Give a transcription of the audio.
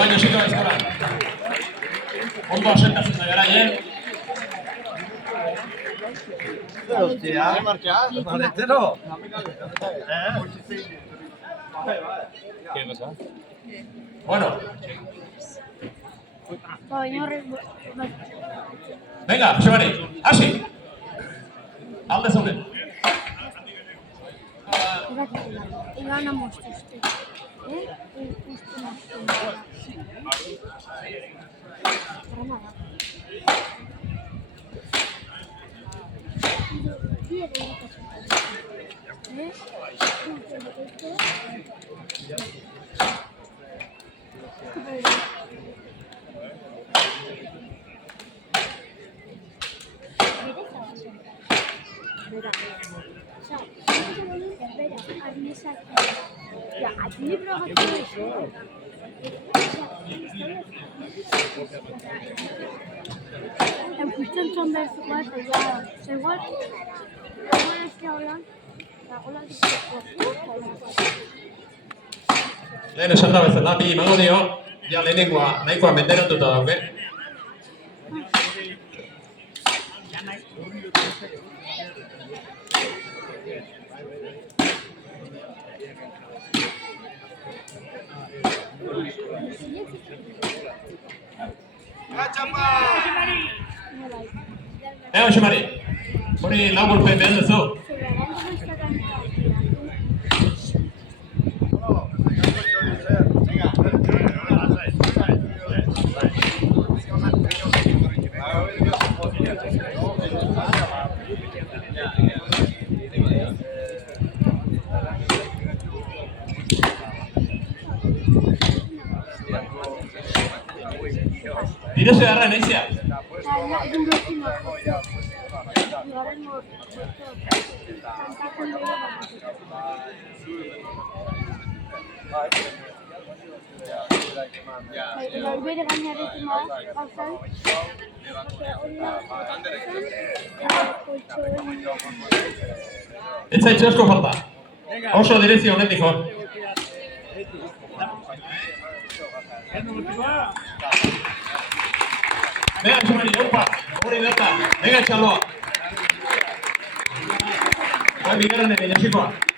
baina siko ezkola. Ondo asentatzen da garaien. Hostia, maletero. ¿Qué pasa? Bueno. Venga, Josebari, hasi. Alde zaude. Ganamos este. Kustentzen behar bat, zegoat, zegoan ez holan, holan Lehen esan da bezala, bi imango dio, ja lehenengoa nahikoa menderatuta dauke. Josebari, hori lau golpe behar duzu. Direse darra naizia. Bere gainarekin gauzai. Ez zaitzu asko falta. Oso direzio honetik hor. Venga, Josebari, opa, hori data. Venga, txaloa. Bigarren egin, hasikoa.